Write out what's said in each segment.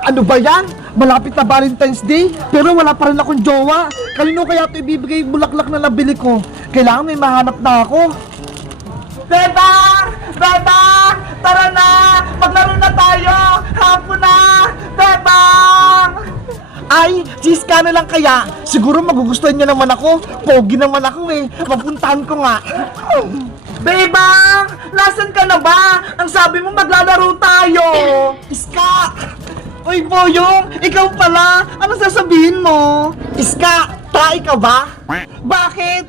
Ano ba yan? Malapit na Valentine's Day, pero wala pa rin akong jowa. Kanino kaya ito ibibigay yung bulaklak na nabili ko? Kailangan may mahanap na ako. Bebang! Bebang! Tara na! Maglaro na tayo! Hapon na! Bebang! Ay, Jiska na lang kaya. Siguro magugustuhan niya naman ako. Pogi naman ako eh. Mapuntahan ko nga. Bebang! Nasaan ka na ba? Ang sabi mo maglalaro tayo. Iska! Uy, Boyong! Ikaw pala! Ano sasabihin mo? Iska! Try ka ba? Bakit?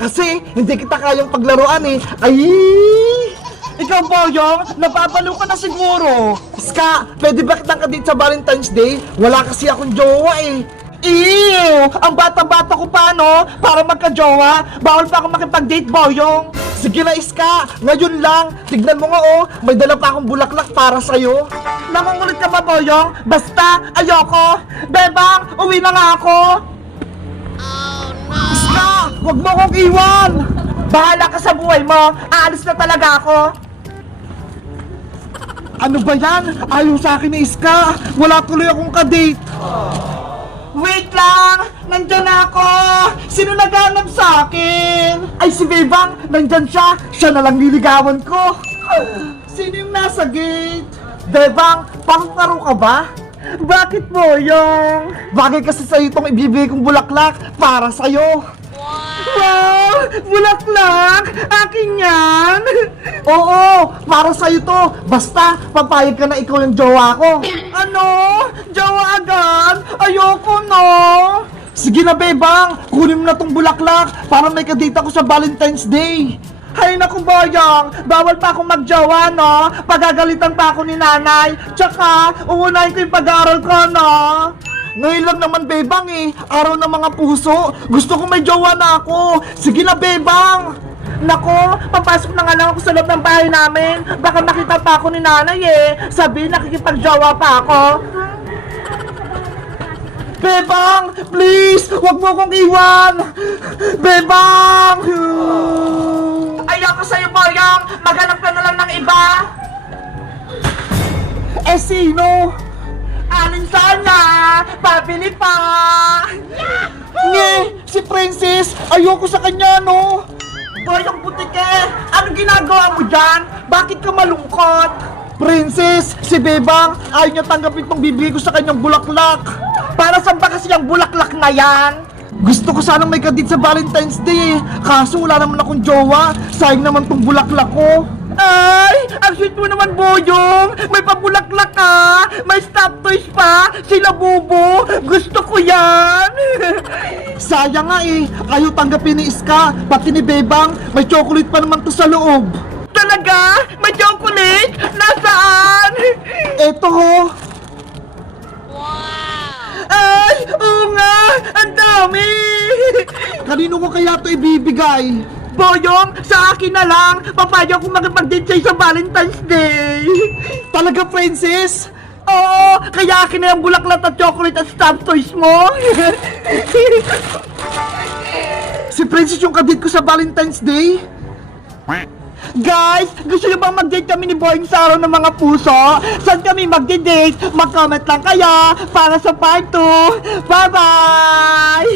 Kasi hindi kita kayang paglaruan eh. Ay! Ikaw, Boyong, napapalo ka na siguro. Iska, pwede ba kitang kadate sa Valentine's Day? Wala kasi akong jowa eh. Ew! Ang bata-bata ko pa, no? Para magka-jowa, bawal pa ako makipag-date, Boyong. Sige na, Iska, ngayon lang. Tignan mo nga, oh, may dala pa akong bulaklak para sa'yo. Nangungulit ka ba, Boyong? Basta, ayoko. Bebang, uwi na nga ako. Iska, wag mo akong iwan. Bahala ka sa buhay mo. Aalis na talaga ako. Ano ba yan? Ayaw sa akin ni Iska. Wala tuloy akong kadate. Wait lang! Nandyan ako! Sino naghanap sa akin? Ay, si Bebang! Nandyan siya! Siya na lang niligawan ko! Sino yung nasa gate? Bebang, pangkaro ka ba? Bakit mo yung? Bagay kasi sa'yo itong ibibigay kong bulaklak para sa'yo! Wow! Bulaklak! Akin yan! Oo! Para sa'yo to! Basta, papayag ka na ikaw yung jowa ko! Ano? Jowa agad? Ayoko no! Sige na, Bebang! Kunin mo na tong bulaklak para may kadate ako sa Valentine's Day! Hay naku, Boyong! Bawal pa akong magjowa, no? Pagagalitan pa ako ni nanay! Tsaka, uunahin ko yung pag-aaral ko, no? Ngayon lang naman, Bebang eh. Araw ng mga puso. Gusto ko may jowa na ako. Sige na, Bebang. Nako, papasok na nga lang ako sa loob ng bahay namin. Baka makita pa ako ni nanay eh. Sabi, nakikipag-jowa pa ako. Bebang, please, wag mo akong iwan. Bebang. Ayoko sa'yo, Boyong. Maghanap ka na lang ng iba. Eh, sino? Alin sana? Pabili pa! Nge! Si Princess! Ayoko sa kanya, no? Boyong butike! Anong ginagawa mo dyan? Bakit ka malungkot? Princess! Si Bebang! Ayaw niya tanggapin itong bibigay ko sa kanyang bulaklak! Para saan ba kasi yung bulaklak na yan? Gusto ko sanang may kadate sa Valentine's Day eh. Kaso wala naman akong jowa. Sayang naman tong bulaklak ko. Ay! Ang sweet mo naman, Boyong! May pabulaklak ka! May stop toys pa! Sila Bubo! Gusto ko yan! Sayang nga eh! Ayaw tanggapin ni Iska, pati ni Bebang. May chocolate pa naman to sa loob. Talaga? May chocolate? Nasaan? Eto ho! Ay! Oo nga! Ang dami! Kanino ko kaya to ibibigay? Boyong, sa akin na lang! Papayag kong makipag-date sa'yo sa Valentine's Day! Talaga, Princess? Oo! Kaya akin na yung bulaklak at chocolate at stuffed toys mo! Si Princess yung kadate ko sa Valentine's Day? Guys, gusto nyo bang mag-date kami ni Boyong sa araw ng mga puso? Saan kami mag-date? Mag-comment lang kayo para sa part 2! Bye-bye!